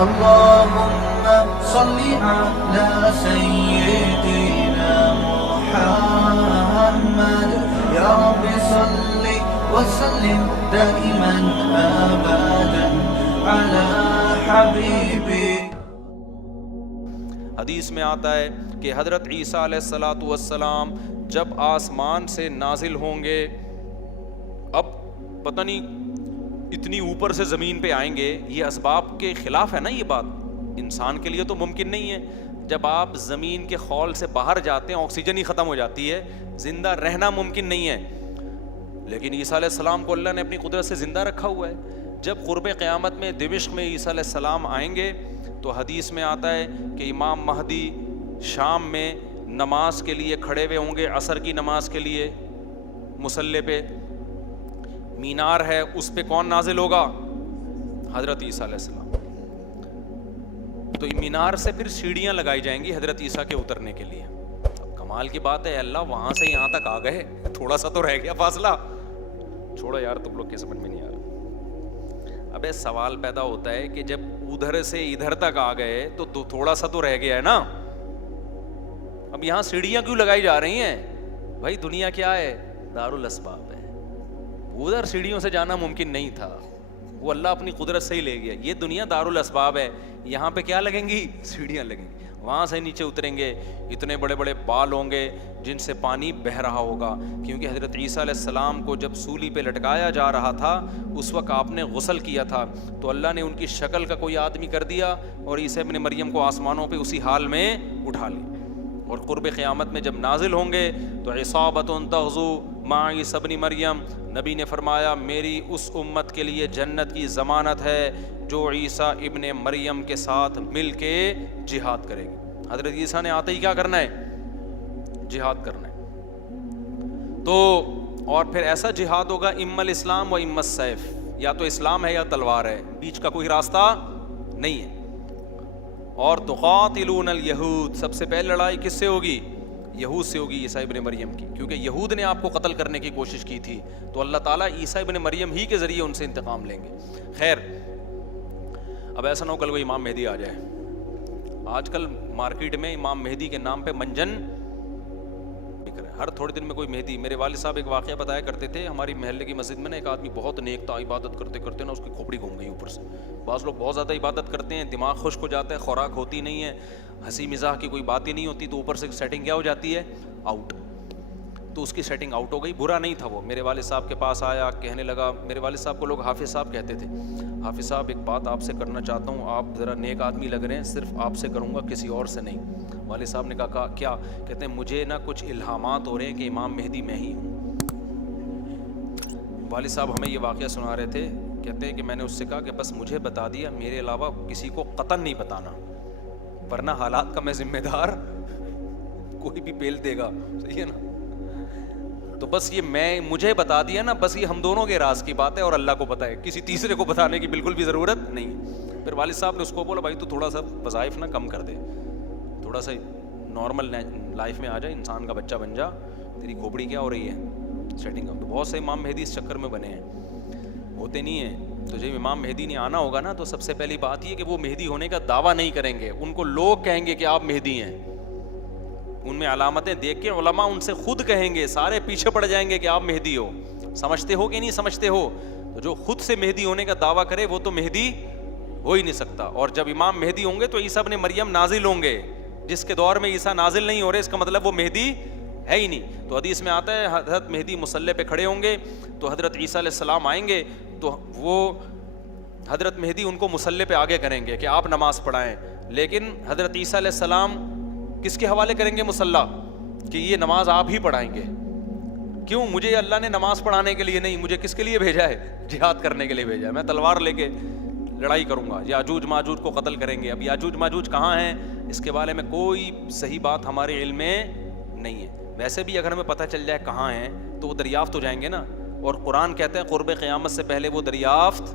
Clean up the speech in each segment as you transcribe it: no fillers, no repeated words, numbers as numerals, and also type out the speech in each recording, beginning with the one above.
اللهم صل على سيدنا محمد يا رب صل وسلم دائما ابدا على حبيبك. حدیث میں آتا ہے کہ حضرت عیسیٰ علیہ الصلاۃ والسلام جب آسمان سے نازل ہوں گے، اب پتہ نہیں اتنی اوپر سے زمین پہ آئیں گے، یہ اسباب کے خلاف ہے نا، یہ بات انسان کے لیے تو ممکن نہیں ہے. جب آپ زمین کے خول سے باہر جاتے ہیں آکسیجن ہی ختم ہو جاتی ہے، زندہ رہنا ممکن نہیں ہے. لیکن عیسیٰ علیہ السلام کو اللہ نے اپنی قدرت سے زندہ رکھا ہوا ہے. جب قرب قیامت میں دمشق میں عیسیٰ علیہ السلام آئیں گے تو حدیث میں آتا ہے کہ امام مہدی شام میں نماز کے لیے کھڑے ہوئے ہوں گے، عصر کی نماز کے لیے مصلی پہ. مینار ہے، اس پہ کون نازل ہوگا؟ حضرت عیسیٰ علیہ السلام. تو مینار سے پھر سیڑھیاں لگائی جائیں گی حضرت عیسیٰ کے اترنے کے لیے. کمال کی بات ہے، اللہ وہاں سے یہاں تک آ گئے، تھوڑا سا تو رہ گیا فاصلہ. چھوڑو یار، تم لوگ کے سمجھ میں نہیں آ رہا. ابے سوال پیدا ہوتا ہے کہ جب ادھر سے ادھر تک آ گئے تو تھوڑا سا تو رہ گیا ہے نا. اب یہاں سیڑھیاں کیوں لگائی جا رہی ہیں؟ بھائی دنیا کیا ہے؟ دارالاسباب ہے. ادھر سیڑھیوں سے جانا ممکن نہیں تھا، وہ اللہ اپنی قدرت سے ہی لے گیا. یہ دنیا دارالاسباب ہے، یہاں پہ کیا لگیں گی؟ سیڑھیاں لگیں گی. وہاں سے نیچے اتریں گے، اتنے بڑے بڑے بال ہوں گے جن سے پانی بہہ رہا ہوگا. کیونکہ حضرت عیسیٰ علیہ السلام کو جب سولی پہ لٹکایا جا رہا تھا اس وقت آپ نے غسل کیا تھا، تو اللہ نے ان کی شکل کا کوئی آدمی کر دیا اور عیسیٰ ابن مریم کو آسمانوں پہ اسی حال میں اٹھا لی. اور قرب قیامت میں جب نازل ہوں گے تو عصابۃ تغزو مع عیسیٰ ابن مریم، نبی نے فرمایا میری اس امت کے لیے جنت کی ضمانت ہے جو عیسیٰ ابن مریم کے ساتھ مل کے جہاد کرے گی. حضرت عیسیٰ نے آتے ہی کیا کرنا ہے؟ جہاد کرنا ہے. تو اور پھر ایسا جہاد ہوگا اما الاسلام و اما السیف، یا تو اسلام ہے یا تلوار ہے، بیچ کا کوئی راستہ نہیں ہے. اور تقاتلون الیہود، سب سے پہلے لڑائی کس سے ہوگی؟ یہود سے ہوگی، عیسیٰ ابن مریم کی. کیونکہ یہود نے آپ کو قتل کرنے کی کوشش کی تھی، تو اللہ تعالیٰ عیسیٰ ابن مریم ہی کے ذریعے ان سے انتقام لیں گے. خیر، اب ایسا نہ ہو کل کوئی امام مہدی آ جائے. آج کل مارکیٹ میں امام مہدی کے نام پہ منجن بک رہا ہے، ہر تھوڑے دن میں کوئی مہدی. میرے والد صاحب ایک واقعہ بتایا کرتے تھے، ہماری محلے کی مسجد میں نا ایک آدمی بہت نیک تھا، عبادت کرتے کرتے نا اس کی کھوپڑی گھوم گئی اوپر سے. بعض لوگ بہت زیادہ عبادت کرتے ہیں، دماغ خشک ہو جاتا ہے، خوراک ہوتی نہیں ہے، ہنسی مزاح کی کوئی بات ہی نہیں ہوتی، تو اوپر سے سیٹنگ کیا ہو جاتی ہے؟ آؤٹ. تو اس کی سیٹنگ آؤٹ ہو گئی. برا نہیں تھا وہ، میرے والد صاحب کے پاس آیا، کہنے لگا، میرے والد صاحب کو لوگ حافظ صاحب کہتے تھے، حافظ صاحب ایک بات آپ سے کرنا چاہتا ہوں، آپ ذرا نیک آدمی لگ رہے ہیں، صرف آپ سے کروں گا، کسی اور سے نہیں. والد صاحب نے کہا کیا؟ کہتے ہیں مجھے نا کچھ الہامات ہو رہے ہیں کہ امام مہدی میں ہی ہوں. والد صاحب ہمیں یہ واقعہ سنا رہے تھے، کہتے ہیں کہ میں نے اس سے کہا کہ بس مجھے بتا دیا، میرے علاوہ کسی کو قطعاً نہیں بتانا، ورنہ حالات کا میں ذمہ دار، کوئی بھی پیل دے گا. صحیح ہے نا؟ تو بس یہ مجھے بتا دیا نا، بس یہ ہم دونوں کے راز کی بات ہے اور اللہ کو پتہ ہے، کسی تیسرے کو بتانے کی بالکل بھی ضرورت نہیں. پھر والد صاحب نے اس کو بولا بھائی تو تھوڑا سا وظائف نا کم کر دے، تھوڑا سا نارمل لائف میں آ جائے، انسان کا بچہ بن جا، تیری کھوپڑی کیا ہو رہی ہے سیٹنگ اپ. تو بہت سے امام مہدی اس چکر میں بنے ہیں، ہوتے نہیں ہیں. تو جب امام مہدی نے آنا ہوگا نا تو سب سے پہلی بات یہ کہ وہ مہدی ہونے کا دعویٰ نہیں کریں گے، ان کو لوگ کہیں گے کہ آپ مہدی ہیں. ان میں علامتیں دیکھ کے علماء ان سے خود کہیں گے، سارے پیچھے پڑ جائیں گے کہ آپ مہدی ہو. سمجھتے ہو کہ نہیں سمجھتے ہو؟ تو جو خود سے مہدی ہونے کا دعویٰ کرے وہ تو مہدی ہو ہی نہیں سکتا. اور جب امام مہدی ہوں گے تو عیسیٰ ابن مریم نازل ہوں گے. جس کے دور میں عیسیٰ نازل نہیں ہو رہے اس کا مطلب وہ مہدی ہے ہی نہیں. تو حدیث میں آتا ہے حضرت مہدی مصلی پہ کھڑے ہوں گے تو حضرت عیسیٰ علیہ السلام آئیں گے تو وہ حضرت مہدی ان کو مصلی پہ آگے کریں گے کہ آپ نماز پڑھائیں. لیکن حضرت عیسیٰ علیہ السلام کس کے حوالے کریں گے مصلی؟ کہ یہ نماز آپ ہی پڑھائیں گے. کیوں؟ مجھے اللہ نے نماز پڑھانے کے لیے نہیں، مجھے کس کے لیے بھیجا ہے؟ جہاد کرنے کے لیے بھیجا ہے. میں تلوار لے کے لڑائی کروں گا، یاجوج ماجوج کو قتل کریں گے. اب یاجوج ماجوج کہاں ہیں اس کے بارے میں کوئی صحیح بات ہمارے علم میں نہیں ہے. ویسے بھی اگر ہمیں پتہ چل جائے کہاں ہیں تو وہ دریافت ہو جائیں گے نا. اور قرآن کہتا ہے قرب قیامت سے پہلے وہ دریافت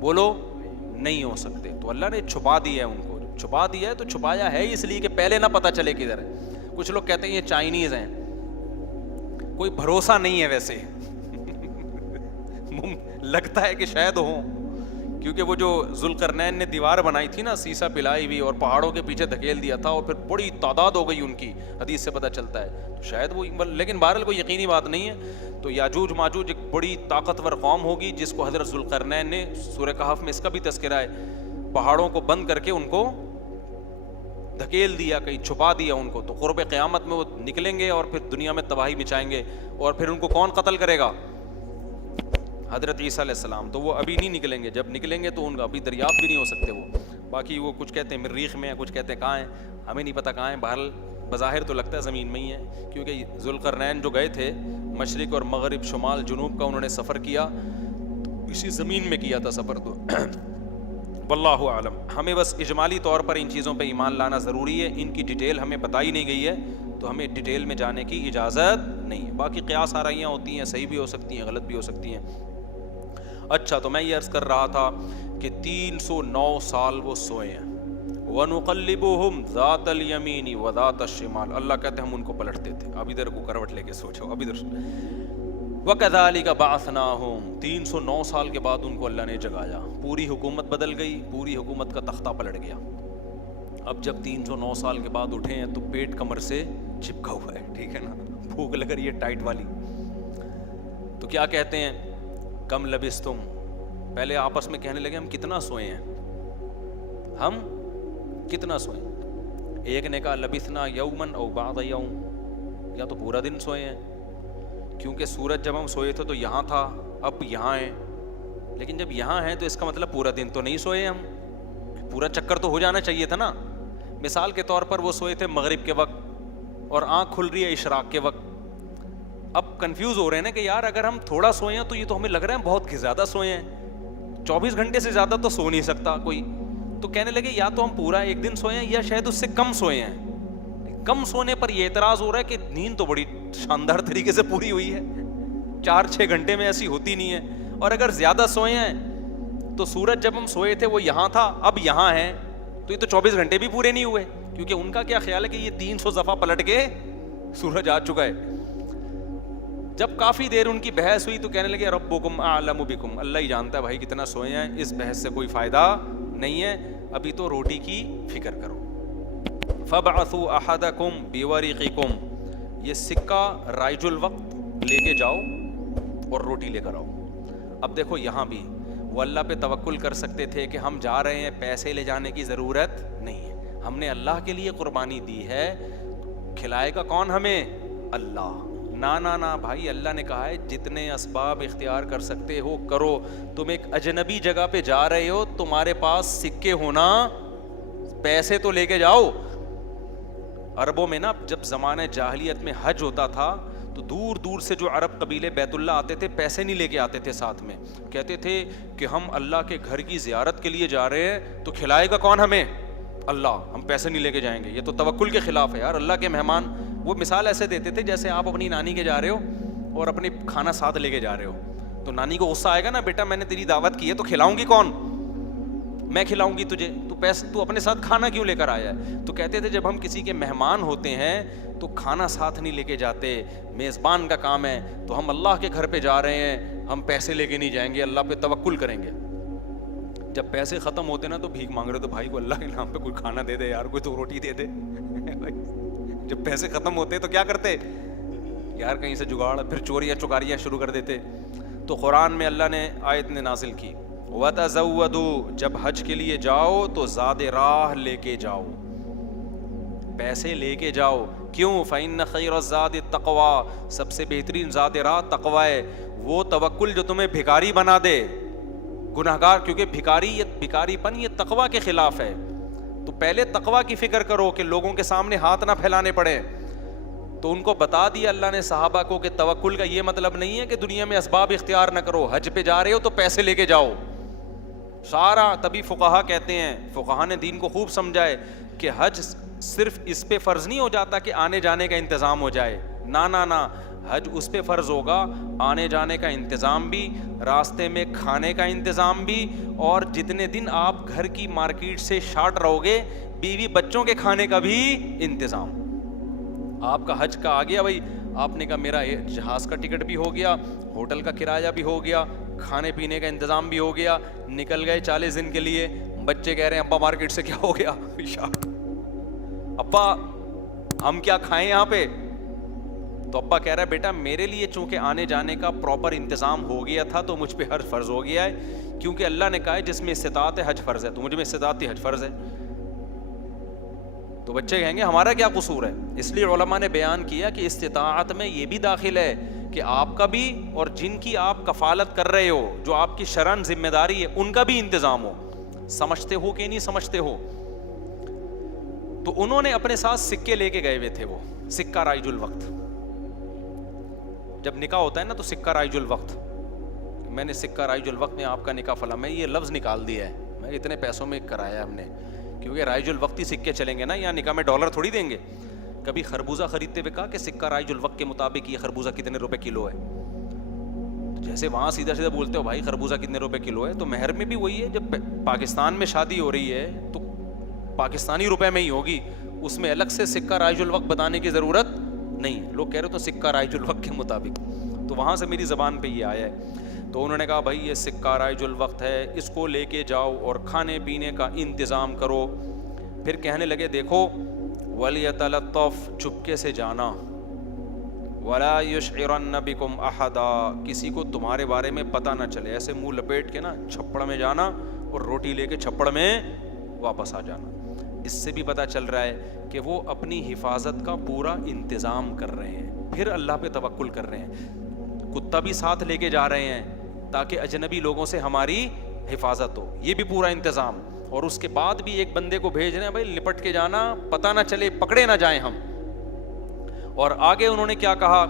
بولو نہیں ہو سکتے. تو اللہ نے چھپا دیا ہے ان کو. چھپا دیا ہے تو چھپایا ہے اس لیے کہ پہلے نہ پتہ چلے کدھر ہے. کچھ لوگ کہتے ہیں یہ چائنیز ہیں، کوئی بھروسہ نہیں ہے ویسے لگتا ہے کہ شاید ہوں کیونکہ وہ جو ذوالقرنین نے دیوار بنائی تھی نا سیسا پلائی ہوئی اور پہاڑوں کے پیچھے دھکیل دیا تھا اور پھر بڑی تعداد ہو گئی ان کی, حدیث سے پتہ چلتا ہے, تو شاید وہ, لیکن بہرحال کوئی یقینی بات نہیں ہے. تو یاجوج ماجوج ایک بڑی طاقتور قوم ہوگی جس کو حضرت ذوالقرنین نے, سورہ کہف میں اس کا بھی تذکرہ ہے, پہاڑوں کو بند کر کے ان کو دھکیل دیا, کہیں چھپا دیا ان کو. تو قرب قیامت میں وہ نکلیں گے اور پھر دنیا میں تباہی مچائیں گے, اور پھر ان کو کون قتل کرے گا؟ حضرت عیسیٰ علیہ السلام. تو وہ ابھی نہیں نکلیں گے, جب نکلیں گے تو ان کا ابھی دریافت بھی نہیں ہو سکتے وہ. باقی وہ کچھ کہتے ہیں مریخ میں ہیں, کچھ کہتے ہیں کہاں ہیں, ہمیں نہیں پتہ کہاں ہیں. بہرحال بظاہر تو لگتا ہے زمین میں ہی ہے, کیونکہ ذوالقرنین جو گئے تھے مشرق اور مغرب شمال جنوب کا انہوں نے سفر کیا, تو اسی زمین میں کیا تھا سفر. تو واللہ اعلم. ہمیں بس اجمالی طور پر ان چیزوں پہ ایمان لانا ضروری ہے. ان کی ڈیٹیل ہمیں بتائی نہیں گئی ہے تو ہمیں ڈیٹیل میں جانے کی اجازت نہیں ہے. باقی قیاس آرائیاں ہوتی ہیں, صحیح بھی ہو سکتی ہیں, غلط بھی ہو سکتی ہیں. اچھا, تو میں یہ عرض کر رہا تھا کہ 309 سال وہ سوئے ہیں. وَنُقَلِّبُهُمْ ذَاتَ الْيَمِينِ وَذَاتَ الشِّمَالِ, اللہ کہتے ہیں ہم ان کو پلٹتے تھے, اب ادھر کو کروٹ لے کے سوچو, اب ادھر. وَكَذَلِكَ بَعَثْنَاهُمْ, 309 سال کے بعد ان کو اللہ نے جگایا. پوری حکومت بدل گئی, پوری حکومت کا تختہ پلٹ گیا. اب جب 309 سال کے بعد اٹھے ہیں تو پیٹ کمر سے چپکا ہوا ہے, ٹھیک ہے نا, بھوک لگ رہی ہے ٹائٹ والی. تو کیا کہتے ہیں, کم لبستم, پہلے آپس میں کہنے لگے ہم کتنا سوئے ہیں, ہم کتنا سوئے. ایک نے کہا لبثنا یومن او بعض یوم, یا تو پورا دن سوئے ہیں, کیونکہ سورج جب ہم سوئے تھے تو یہاں تھا, اب یہاں ہیں. لیکن جب یہاں ہیں تو اس کا مطلب پورا دن تو نہیں سوئے ہم, پورا چکر تو ہو جانا چاہیے تھا نا. مثال کے طور پر وہ سوئے تھے مغرب کے وقت اور آنکھ کھل رہی ہے اشراق کے وقت. اب کنفیوز ہو رہے ہیں نا کہ یار اگر ہم تھوڑا سوئے ہیں تو یہ تو ہمیں لگ رہا ہے بہت زیادہ سوئے ہیں, 24 گھنٹے سے زیادہ تو سو نہیں سکتا کوئی. تو کہنے لگے یا تو ہم پورا ایک دن سوئے ہیں یا شاید اس سے کم سوئے ہیں. کم سونے پر یہ اعتراض ہو رہا ہے کہ نیند تو بڑی شاندار طریقے سے پوری ہوئی ہے, 4-6 گھنٹے میں ایسی ہوتی نہیں ہے. اور اگر زیادہ سوئے ہیں تو سورج جب ہم سوئے تھے وہ یہاں تھا, اب یہاں ہیں, تو یہ تو 24 گھنٹے بھی پورے نہیں ہوئے. کیونکہ ان کا کیا خیال ہے کہ یہ 300 دفعہ پلٹ کے سورج آ چکا ہے. جب کافی دیر ان کی بحث ہوئی تو کہنے لگے ربکم اعلم بکم, اللہ ہی جانتا ہے بھائی کتنا سوئے ہیں, اس بحث سے کوئی فائدہ نہیں ہے, ابھی تو روٹی کی فکر کرو. فبعثوا احدکم بورقکم, یہ سکہ رائج الوقت لے کے جاؤ اور روٹی لے کر آؤ. اب دیکھو یہاں بھی وہ اللہ پہ توکل کر سکتے تھے کہ ہم جا رہے ہیں, پیسے لے جانے کی ضرورت نہیں ہے, ہم نے اللہ کے لیے قربانی دی ہے, کھلائے گا کون ہمیں؟ اللہ. نا بھائی, اللہ نے کہا ہے جتنے اسباب اختیار کر سکتے ہو کرو. تم ایک اجنبی جگہ پہ جا رہے ہو, تمہارے پاس سکے ہونا, پیسے تو لے کے جاؤ. عربوں میں نا جب زمانہ جاہلیت میں حج ہوتا تھا تو دور دور سے جو عرب قبیلے بیت اللہ آتے تھے پیسے نہیں لے کے آتے تھے ساتھ میں, کہتے تھے کہ ہم اللہ کے گھر کی زیارت کے لیے جا رہے ہیں, تو کھلائے گا کون ہمیں؟ اللہ, ہم پیسے نہیں لے کے جائیں گے. یہ تو توکل کے خلاف ہے یار. اللہ کے مہمان وہ مثال ایسے دیتے تھے جیسے آپ اپنی نانی کے جا رہے ہو اور اپنے کھانا ساتھ لے کے جا رہے ہو, تو نانی کو غصہ آئے گا نا, بیٹا میں نے تیری دعوت کی ہے تو کھلاؤں گی کون؟ میں کھلاؤں گی تجھے, تو اپنے ساتھ کھانا کیوں لے کر آیا ہے؟ تو کہتے تھے جب ہم کسی کے مہمان ہوتے ہیں تو کھانا ساتھ نہیں لے کے جاتے, میزبان کا کام ہے, تو ہم اللہ کے گھر پہ جا رہے ہیں, ہم پیسے لے کے نہیں جائیں گے, اللہ پہ توکل کریں گے. جب پیسے ختم ہوتے نا تو بھیک مانگ رہے تو بھائی کو اللہ کے نام پہ کوئی کھانا دے دے یار, کوئی تو روٹی دے دے. جب پیسے ختم ہوتے تو کیا کرتے یار, کہیں سے جگاڑ, پھر چوریاں چکاریاں شروع کر دیتے. تو قرآن میں اللہ نے آیت نے نازل کی, وَتَزَوَّدُوا, جب حج کے لیے جاؤ تو زاد راہ لے کے جاؤ, پیسے لے کے جاؤ. کیوں؟ فَإِنَّ خَيْرَ الزَّادِ التَّقْوَىٰ, سب سے بہترین زاد راہ تقویٰ ہے. وہ توکل جو تمہیں بھکاری بنا دے, گناہگار, کیونکہ بھکاری پن یہ تقویٰ کے خلاف ہے. تو پہلے تقویٰ کی فکر کرو کہ لوگوں کے سامنے ہاتھ نہ پھیلانے پڑے. تو ان کو بتا دیا اللہ نے صحابہ کو کہ توکل کا یہ مطلب نہیں ہے کہ دنیا میں اسباب اختیار نہ کرو, حج پہ جا رہے ہو تو پیسے لے کے جاؤ سارا. تبھی فقہا کہتے ہیں, فقہا نے دین کو خوب سمجھائے کہ حج صرف اس پہ فرض نہیں ہو جاتا کہ آنے جانے کا انتظام ہو جائے, نا, حج اس پہ فرض ہوگا آنے جانے کا انتظام بھی, راستے میں کھانے کا انتظام بھی, اور جتنے دن آپ گھر کی مارکیٹ سے شارٹ رہو گے بیوی بچوں کے کھانے کا بھی انتظام. آپ کا حج کا آ گیا بھائی, آپ نے کہا میرا جہاز کا ٹکٹ بھی ہو گیا, ہوٹل کا کرایہ بھی ہو گیا, کھانے پینے کا انتظام بھی ہو گیا, نکل گئے 40 دن کے لیے. بچے کہہ رہے ہیں ابا مارکیٹ سے کیا ہو گیا, ابا ہم کیا کھائیں یہاں پہ. تو ابا کہہ رہا ہے بیٹا میرے لیے چونکہ آنے جانے کا پراپر انتظام ہو گیا تھا تو مجھ پہ حج فرض ہو گیا ہے, کیونکہ اللہ نے کہا ہے جس میں استطاعت ہے حج فرض ہے, تو مجھ میں استطاعت تھی حج فرض ہے. تو بچے کہیں گے ہمارا کیا قصور ہے. اس لیے علماء نے بیان کیا کہ استطاعت میں یہ بھی داخل ہے کہ آپ کا بھی اور جن کی آپ کفالت کر رہے ہو, جو آپ کی شرعاً ذمہ داری ہے, ان کا بھی انتظام ہو. سمجھتے ہو کہ نہیں سمجھتے ہو. تو انہوں نے اپنے ساتھ سکے لے کے گئے ہوئے تھے, وہ سکہ رائج الوقت. جب نکاح ہوتا ہے نا تو سکہ رائج الوقت, میں نے سکہ رائج الوقت میں آپ کا نکاح فلاں, میں یہ لفظ نکال دیا ہے, میں اتنے پیسوں میں کرایا ہم نے, کیونکہ رائج الوقت ہی سکے چلیں گے نا, یہاں نکاح میں ڈالر تھوڑی دیں گے. کبھی خربوزہ خریدتے ہوئے کہا کہ سکہ رائج الوقت کے مطابق یہ خربوزہ کتنے روپے کلو ہے. جیسے وہاں سیدھا سیدھا بولتے ہو بھائی خربوزہ کتنے روپے کلو ہے, تو مہر میں بھی وہی ہے. جب پاکستان میں شادی ہو رہی ہے تو پاکستانی روپے میں ہی ہوگی, اس میں الگ سے سکہ رائج الوقت بتانے کی ضرورت نہیں. لوگ کہہ رہے تو سکہ رائج الوقت کے مطابق, تو وہاں سے میری زبان پہ یہ آیا ہے. تو انہوں نے کہا بھائی یہ سکہ رائج الوقت ہے, اس کو لے کے جاؤ اور کھانے پینے کا انتظام کرو. پھر کہنے لگے دیکھو وَلْيَتَلَطَّفْ, چپکے سے جانا, وَلَا يُشْعِرَنَّ بِكُمْ أَحَدًا, کسی کو تمہارے بارے میں پتہ نہ چلے. ایسے منہ لپیٹ کے نا چھپڑ میں جانا اور روٹی لے کے چھپڑ میں واپس آ جانا. اس سے بھی پتہ چل رہا ہے کہ وہ اپنی حفاظت کا پورا انتظام کر رہے ہیں, پھر اللہ پہ توکل کر رہے ہیں. کتا بھی ساتھ لے کے جا رہے ہیں تاکہ اجنبی لوگوں سے ہماری حفاظت ہو, یہ بھی پورا انتظام. اور اس کے بعد بھی ایک بندے کو بھیج رہے ہیں بھائی لپٹ کے جانا, پتہ نہ چلے, پکڑے نہ جائیں ہم. اور آگے انہوں نے کیا کہا,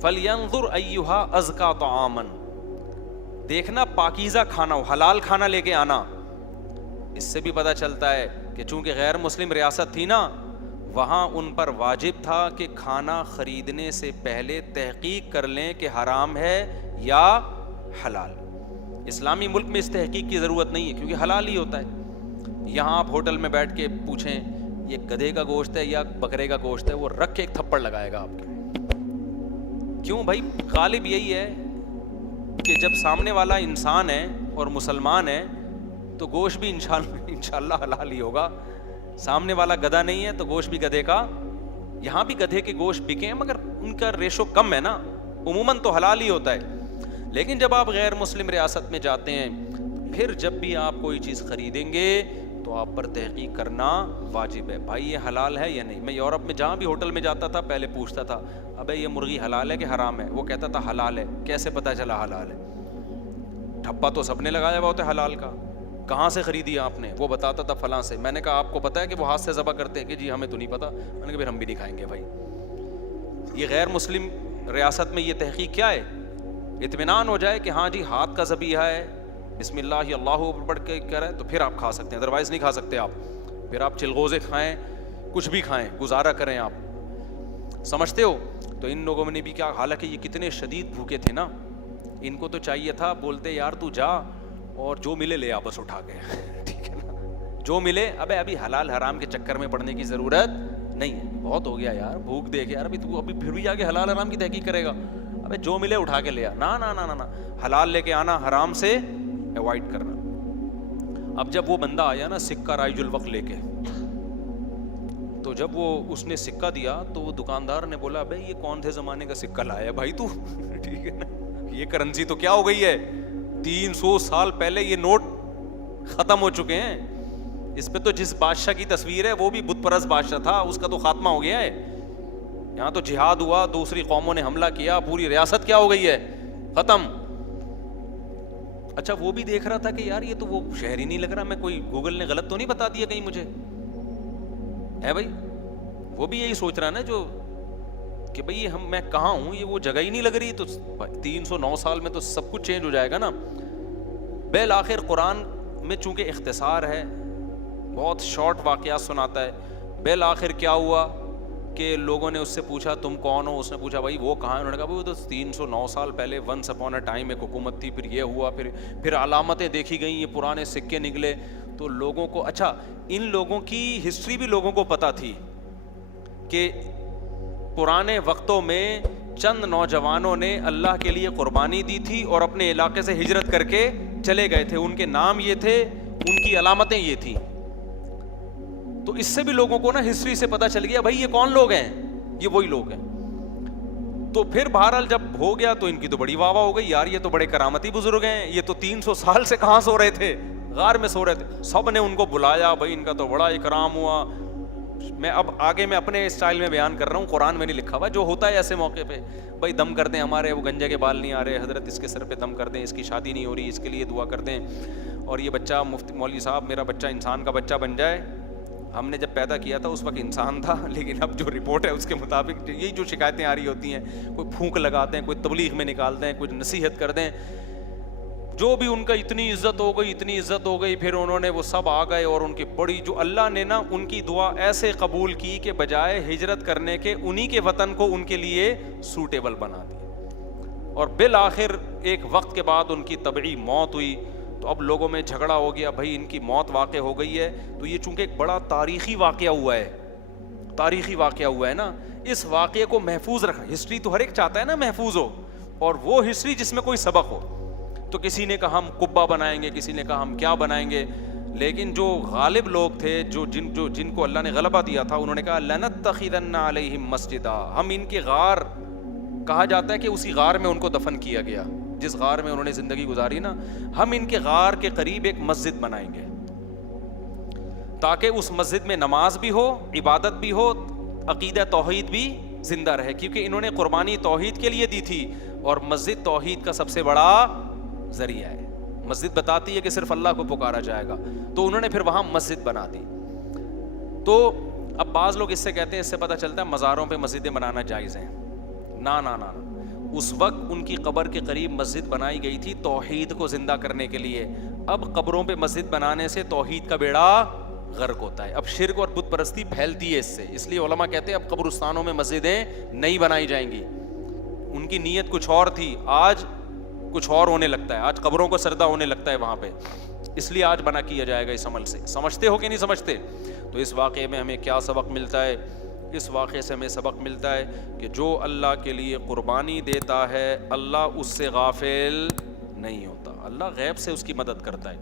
فَلْيَنظُرْ أَيُّهَا أَزْكَىٰ طَعَامًا, دیکھنا پاکیزہ کھانا ہو, حلال کھانا لے کے آنا. اس سے بھی پتہ چلتا ہے کہ چونکہ غیر مسلم ریاست تھی نا, وہاں ان پر واجب تھا کہ کھانا خریدنے سے پہلے تحقیق کر لیں کہ حرام ہے یا حلال. اسلامی ملک میں اس تحقیق کی ضرورت نہیں ہے کیونکہ حلال ہی ہوتا ہے. یہاں آپ ہوٹل میں بیٹھ کے پوچھیں یہ گدھے کا گوشت ہے یا بکرے کا گوشت ہے, وہ رکھ کے ایک تھپڑ لگائے گا آپ کے. کیوں بھائی, غالب یہی ہے کہ جب سامنے والا انسان ہے اور مسلمان ہے تو گوشت بھی انشاءاللہ حلال ہی ہوگا. سامنے والا گدھا نہیں ہے تو گوشت بھی گدھے کا. یہاں بھی گدھے کے گوشت بکے ہیں مگر ان کا ریشو کم ہے نا, عموماً تو حلال ہی ہوتا ہے. لیکن جب آپ غیر مسلم ریاست میں جاتے ہیں پھر جب بھی آپ کوئی چیز خریدیں گے تو آپ پر تحقیق کرنا واجب ہے, بھائی یہ حلال ہے یا نہیں. میں یورپ میں جہاں بھی ہوٹل میں جاتا تھا پہلے پوچھتا تھا ابے یہ مرغی حلال ہے کہ حرام ہے, وہ کہتا تھا حلال ہے. کیسے پتہ چلا حلال ہے؟ ٹھپا تو سب نے لگایا ہوا ہوتا ہے حلال کا, کہاں سے خریدی آپ نے؟ وہ بتاتا تھا فلاں سے. میں نے کہا آپ کو پتہ ہے کہ وہ ہاتھ سے ذبح کرتے ہیں؟ کہ جی ہمیں تو نہیں پتہ. میں نے کہا پھر ہم بھی نہیں کھائیں گے بھائی. یہ غیر مسلم ریاست میں یہ تحقیق کیا ہے؟ اطمینان ہو جائے کہ ہاں جی ہاتھ کا ذبیحہ ہے, بسم اللہ اللہ پڑھ کے کرے تو پھر آپ کھا سکتے ہیں, ادروائز نہیں کھا سکتے آپ. پھر آپ چلغوزے کھائیں, کچھ بھی کھائیں, گزارا کریں آپ. سمجھتے ہو؟ تو ان لوگوں نے بھی کیا, حالانکہ یہ کتنے شدید بھوکے تھے نا, ان کو تو چاہیے تھا بولتے یار تو جا اور جو ملے لے آپس اٹھا کے, ٹھیک ہے نا, جو ملے. ابھی حلال حرام کے چکر میں پڑنے کی ضرورت نہیں ہے, بہت ہو گیا یار بھوک دیکھ یار. ابھی تو ابھی پھر بھی جا کے حلال حرام کی تحقیق کرے گا؟ ابے جو ملے اٹھا کے لے آ. نا نا نا نا, حلال لے کے آنا, حرام سے اوائڈ کرنا. اب جب وہ بندہ آیا نا سکہ رائج الوقت لے کے, تو جب وہ اس نے سکہ دیا تو وہ دکاندار نے بولا بھائی یہ کون سے زمانے کا سکہ لایا بھائی تو, ٹھیک ہے نا, یہ کرنسی تو کیا ہو گئی ہے, 300 سال پہلے یہ نوٹ ختم ہو چکے ہیں. اس پہ تو جس بادشاہ کی تصویر ہے وہ بھی بت پرست بادشاہ تھا, اس کا تو خاتمہ ہو گیا ہے. یہاں تو جہاد ہوا, دوسری قوموں نے حملہ کیا, پوری ریاست کیا ہو گئی ہے, ختم. اچھا وہ بھی دیکھ رہا تھا کہ یار یہ تو وہ شہر ہی نہیں لگ رہا, میں کوئی گوگل نے غلط تو نہیں بتا دیا کہیں مجھے, ہے بھائی. وہ بھی یہی سوچ رہا نا جو کہ بھئی میں کہاں ہوں, یہ وہ جگہ ہی نہیں لگ رہی. تو 309 سال میں تو سب کچھ چینج ہو جائے گا نا. بالآخر قرآن میں چونکہ اختصار ہے, بہت شارٹ واقعات سناتا ہے. بالآخر کیا ہوا کہ لوگوں نے اس سے پوچھا تم کون ہو, اس نے پوچھا بھائی وہ کہاں ہے. انہوں نے کہا بھائی وہ تو 309 سال پہلے ونس اپون اے ٹائم ایک حکومت تھی, پھر یہ ہوا, پھر علامتیں دیکھی گئیں, یہ پرانے سکے نکلے. تو لوگوں کو, اچھا ان لوگوں کی ہسٹری بھی لوگوں کو پتہ تھی کہ پرانے وقتوں میں چند نوجوانوں نے اللہ کے لیے قربانی دی تھی اور اپنے علاقے سے ہجرت کر کے چلے گئے تھے. ان کے نام یہ تھے, ان کی علامتیں یہ تھیں. تو اس سے بھی لوگوں کو نا ہسٹری سے پتہ چل گیا بھائی یہ کون لوگ ہیں, یہ وہی لوگ ہیں. تو پھر بہرحال جب ہو گیا تو ان کی تو بڑی واہ واہ ہو گئی, یار یہ تو بڑے کرامتی بزرگ ہیں, یہ تو 300 سال سے کہاں سو رہے تھے, غار میں سو رہے تھے. سب نے ان کو بلایا, بھائی ان کا تو بڑا اکرام ہوا. میں اب آگے میں اپنے اسٹائل میں بیان کر رہا ہوں, قرآن میں نہیں لکھا ہوا, جو ہوتا ہے ایسے موقع پہ. بھائی دم کر دیں, ہمارے وہ گنجے کے بال نہیں آ رہے, حضرت اس کے سر پہ دم کر دیں, اس کی شادی نہیں ہو رہی, اس کے لیے دعا کر دیں, اور یہ بچہ مفتی مولوی صاحب میرا بچہ انسان کا بچہ بن جائے. ہم نے جب پیدا کیا تھا اس وقت انسان تھا, لیکن اب جو رپورٹ ہے اس کے مطابق یہی جو شکایتیں آ رہی ہوتی ہیں, کوئی پھونک لگاتے ہیں, کوئی تبلیغ میں نکال دیں, کوئی نصیحت کر دیں, جو بھی ان کا اتنی عزت ہو گئی, اتنی عزت ہو گئی. پھر انہوں نے وہ سب آ گئے اور ان کی بڑی جو اللہ نے نا ان کی دعا ایسے قبول کی کہ بجائے ہجرت کرنے کے انہی کے وطن کو ان کے لیے سوٹیبل بنا دی. اور بالآخر ایک وقت کے بعد ان کی طبعی موت ہوئی. تو اب لوگوں میں جھگڑا ہو گیا, بھائی ان کی موت واقع ہو گئی ہے تو یہ چونکہ ایک بڑا تاریخی واقعہ ہوا ہے, تاریخی واقعہ ہوا ہے نا, اس واقعے کو محفوظ رکھا. ہسٹری تو ہر ایک چاہتا ہے نا محفوظ ہو, اور وہ ہسٹری جس میں کوئی سبق ہو. تو کسی نے کہا ہم قبہ بنائیں گے, کسی نے کہا ہم کیا بنائیں گے, لیکن جو غالب لوگ تھے, جن کو اللہ نے غلبہ دیا تھا, انہوں نے کہا لنتخذن علیہم مسجدا. ہم ان کے غار, کہا جاتا ہے کہ اسی غار میں ان کو دفن کیا گیا جس غار میں انہوں نے زندگی گزاری نا, ہم ان کے غار کے قریب ایک مسجد بنائیں گے تاکہ اس مسجد میں نماز بھی ہو, عبادت بھی ہو, عقیدہ توحید بھی زندہ رہے. کیونکہ انہوں نے قربانی توحید کے لیے دی تھی, اور مسجد توحید کا سب سے بڑا ذریعہ ہے. مسجد بتاتی ہے کہ صرف اللہ کو پکارا جائے گا, تو انہوں نے پھر وہاں مسجد بنا دی. تو اب بعض لوگ اس سے کہتے ہیں, اس سے پتہ چلتا ہے مزاروں پہ مسجدیں بنانا جائز ہیں. نا نا نا, اس وقت ان کی قبر کے قریب مسجد بنائی گئی تھی توحید کو زندہ کرنے کے لیے. اب قبروں پہ مسجد بنانے سے توحید کا بیڑا غرق ہوتا ہے. اب شرک اور بت پرستی پھیلتی ہے اس سے, اس لیے علماء کہتے ہیں اب قبرستانوں میں مسجدیں نہیں بنائی جائیں گی. ان کی نیت کچھ اور تھی, آج کچھ اور ہونے لگتا ہے, آج قبروں کو سردہ ہونے لگتا ہے وہاں پہ, اس لیے آج بنا کیا جائے گا اس عمل سے. سمجھتے ہو کہ نہیں سمجھتے؟ تو اس واقعے میں ہمیں کیا سبق ملتا ہے؟ اس واقعے سے ہمیں سبق ملتا ہے کہ جو اللہ کے لیے قربانی دیتا ہے اللہ اس سے غافل نہیں ہوتا, اللہ غیب سے اس کی مدد کرتا ہے.